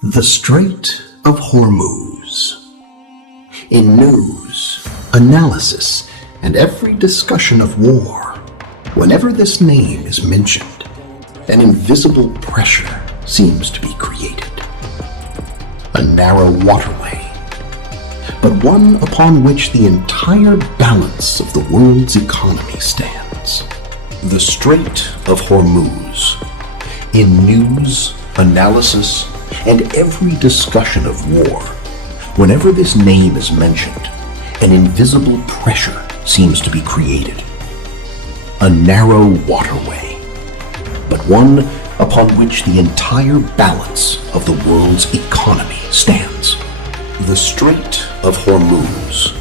The Strait of Hormuz. In news, analysis, and every discussion of war, whenever this name is mentioned, an invisible pressure seems to be created. A narrow waterway, but one upon which the entire balance of the world's economy stands. The Strait of Hormuz. In news, analysis, and every discussion of war, whenever this name is mentioned, an invisible pressure seems to be created. A narrow waterway, but one upon which the entire balance of the world's economy stands. The Strait of Hormuz.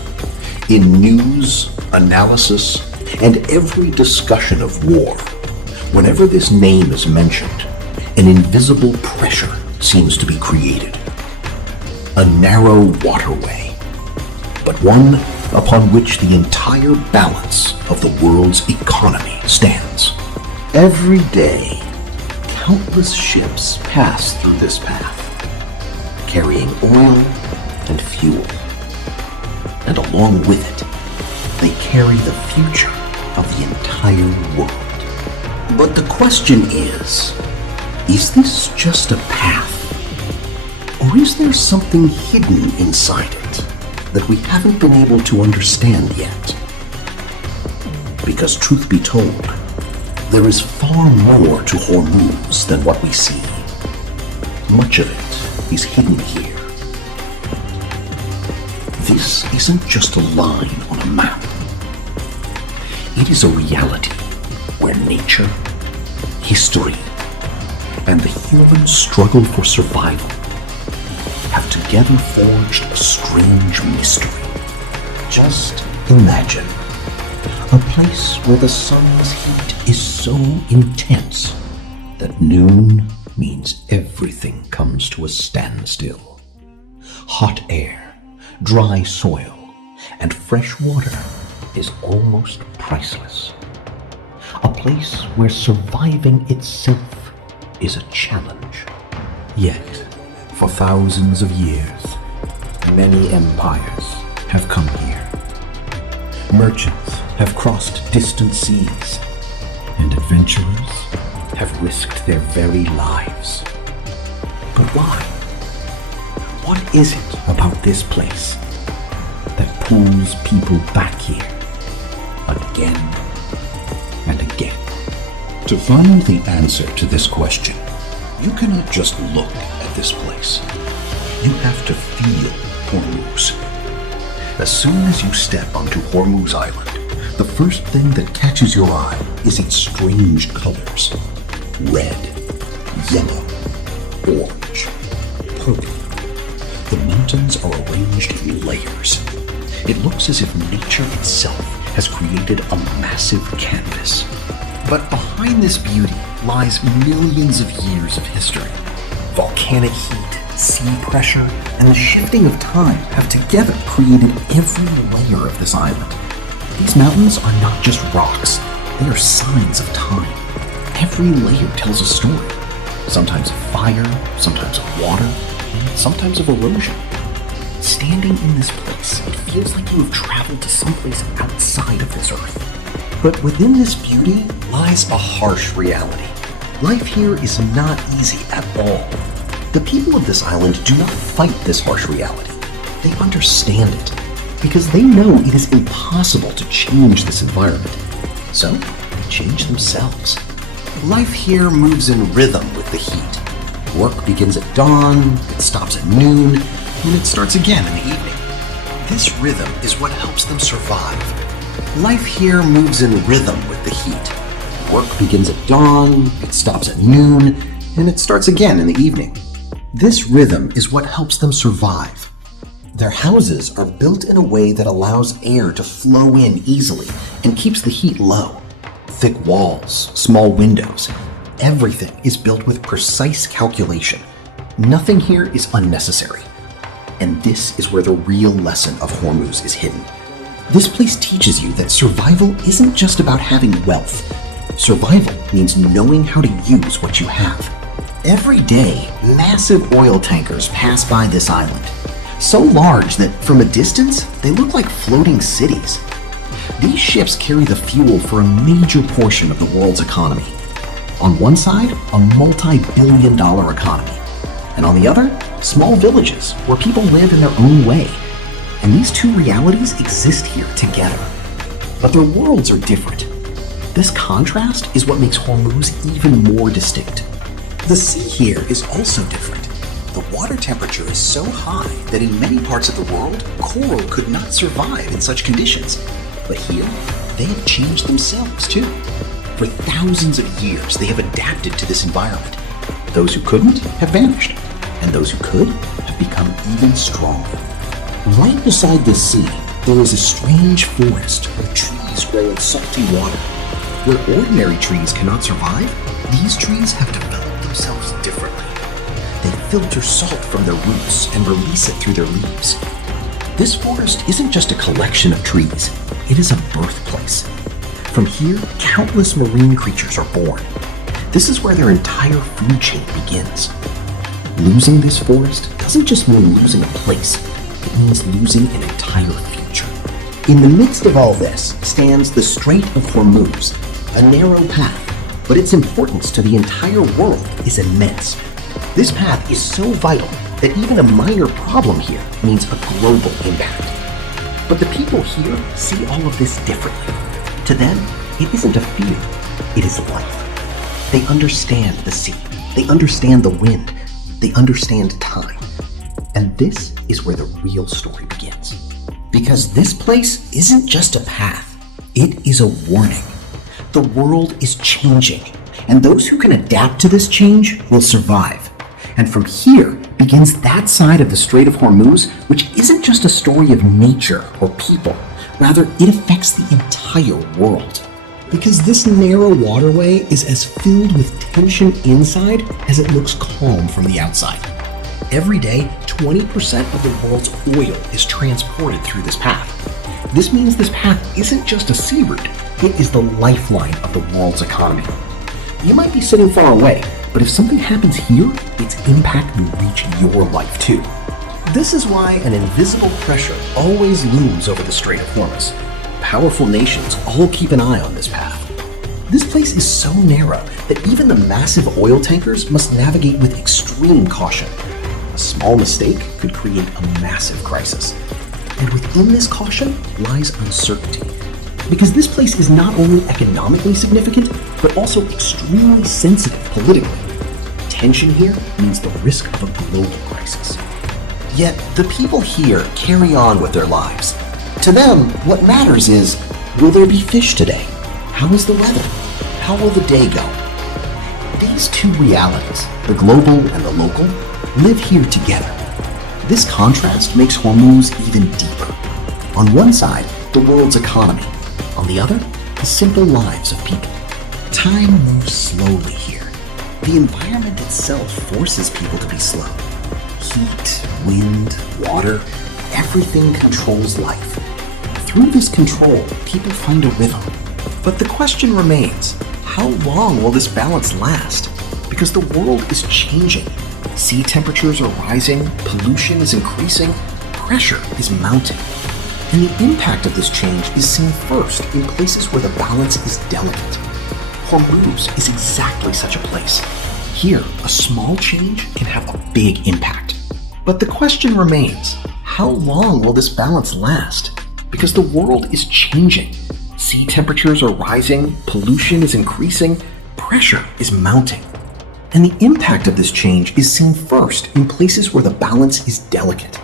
In news, analysis, and every discussion of war, whenever this name is mentioned, an invisible pressure seems to be created. A narrow waterway, but one upon which the entire balance of the world's economy stands. Every day, countless ships pass through this path, carrying oil and fuel. And along with it, they carry the future of the entire world. But the question is this just a path? Or is there something hidden inside it that we haven't been able to understand yet? Because truth be told, there is far more to Hormuz than what we see. Much of it is hidden here. This isn't just a line on a map. It is a reality where nature, history, and the human struggle for survival have together forged a strange mystery. Just imagine a place where the sun's heat is so intense that noon means everything comes to a standstill. Hot air, dry soil, and fresh water is almost priceless. A place where surviving itself is a challenge. Yet, for thousands of years, many empires have come here. Merchants have crossed distant seas, and adventurers have risked their very lives. But why? What is it about this place that pulls people back here again and again? To find the answer to this question, you cannot just look at this place. You have to feel Hormuz. As soon as you step onto Hormuz Island, the first thing that catches your eye is its strange colors. Red, yellow, orange, purple. The mountains are arranged in layers. It looks as if nature itself has created a massive canvas. But behind this beauty lies millions of years of history. Volcanic heat, sea pressure, and the shifting of time have together created every layer of this island. These mountains are not just rocks, they are signs of time. Every layer tells a story, sometimes of fire, sometimes of water, and sometimes of erosion. Standing in this place, it feels like you have traveled to someplace outside of this earth. But within this beauty lies a harsh reality. Life here is not easy at all. The people of this island do not fight this harsh reality. They understand it, because they know it is impossible to change this environment. So, they change themselves. Life here moves in rhythm with the heat. Work begins at dawn, it stops at noon, and it starts again in the evening. This rhythm is what helps them survive. Life here moves in rhythm with the heat. Work begins at dawn, it stops at noon, and it starts again in the evening. This rhythm is what helps them survive. Their houses are built in a way that allows air to flow in easily and keeps the heat low. Thick walls, small windows, everything is built with precise calculation. Nothing here is unnecessary. And this is where the real lesson of Hormuz is hidden. This place teaches you that survival isn't just about having wealth. Survival means knowing how to use what you have. Every day, massive oil tankers pass by this island, so large that from a distance, they look like floating cities. These ships carry the fuel for a major portion of the world's economy. On one side, a multi-billion-dollar economy, and on the other, small villages where people live in their own way. And these two realities exist here together. But their worlds are different. This contrast is what makes Hormuz even more distinct. The sea here is also different. The water temperature is so high that in many parts of the world, coral could not survive in such conditions. But here, they have changed themselves too. For thousands of years, they have adapted to this environment. Those who couldn't have vanished, and those who could have become even stronger. Right beside the sea, there is a strange forest where trees grow in salty water. Where ordinary trees cannot survive, these trees have developed themselves differently. They filter salt from their roots and release it through their leaves. This forest isn't just a collection of trees, it is a birthplace. From here, countless marine creatures are born. This is where their entire food chain begins. Losing this forest doesn't just mean losing a place, it means losing an entire future. In the midst of all this stands the Strait of Hormuz, a narrow path, but its importance to the entire world is immense. This path is so vital that even a minor problem here means a global impact. But the people here see all of this differently. To them, it isn't a fear, it is life. They understand the sea, they understand the wind, they understand time. And this is where the real story begins. Because this place isn't just a path, it is a warning. The world is changing, and those who can adapt to this change will survive. And from here begins that side of the Strait of Hormuz, which isn't just a story of nature or people. Rather, it affects the entire world. Because this narrow waterway is as filled with tension inside as it looks calm from the outside. Every day, 20% of the world's oil is transported through this path. This means this path isn't just a sea route, it is the lifeline of the world's economy. You might be sitting far away, but if something happens here, its impact will reach your life too. This is why an invisible pressure always looms over the Strait of Hormuz. Powerful nations all keep an eye on this path. This place is so narrow that even the massive oil tankers must navigate with extreme caution. A small mistake could create a massive crisis. And within this caution lies uncertainty. Because this place is not only economically significant, but also extremely sensitive politically. Tension here means the risk of a global crisis. Yet, the people here carry on with their lives. To them, what matters is, will there be fish today? How is the weather? How will the day go? These two realities, the global and the local, live here together. This contrast makes Hormuz even deeper. On one side, the world's economy. On the other, the simple lives of people. Time moves slowly here. The environment itself forces people to be slow. Heat, wind, water, everything controls life. Through this control, people find a rhythm. But the question remains, how long will this balance last? Because the world is changing. Sea temperatures are rising, pollution is increasing, pressure is mounting. And the impact of this change is seen first in places where the balance is delicate. Hormuz is exactly such a place. Here, a small change can have a big impact. But the question remains, how long will this balance last? Because the world is changing. Sea temperatures are rising, pollution is increasing, pressure is mounting. And the impact of this change is seen first in places where the balance is delicate.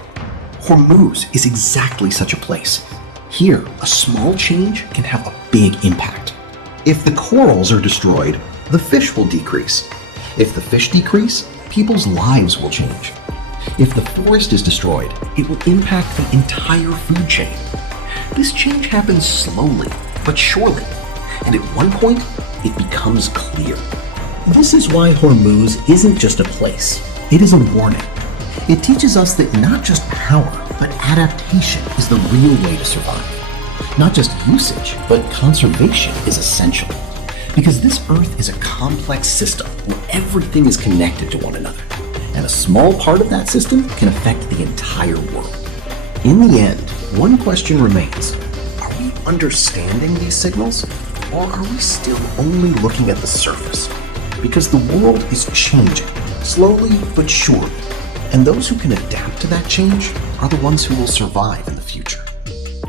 Hormuz is exactly such a place. Here, a small change can have a big impact. If the corals are destroyed, the fish will decrease. If the fish decrease, people's lives will change. If the forest is destroyed, it will impact the entire food chain. This change happens slowly, but surely, and at one point, it becomes clear. This is why Hormuz isn't just a place, it is a warning. It teaches us that not just power, but adaptation is the real way to survive. Not just usage, but conservation is essential. Because this Earth is a complex system where everything is connected to one another, and a small part of that system can affect the entire world. In the end, one question remains. Are we understanding these signals, or are we still only looking at the surface? Because the world is changing, slowly but surely, and those who can adapt to that change are the ones who will survive in the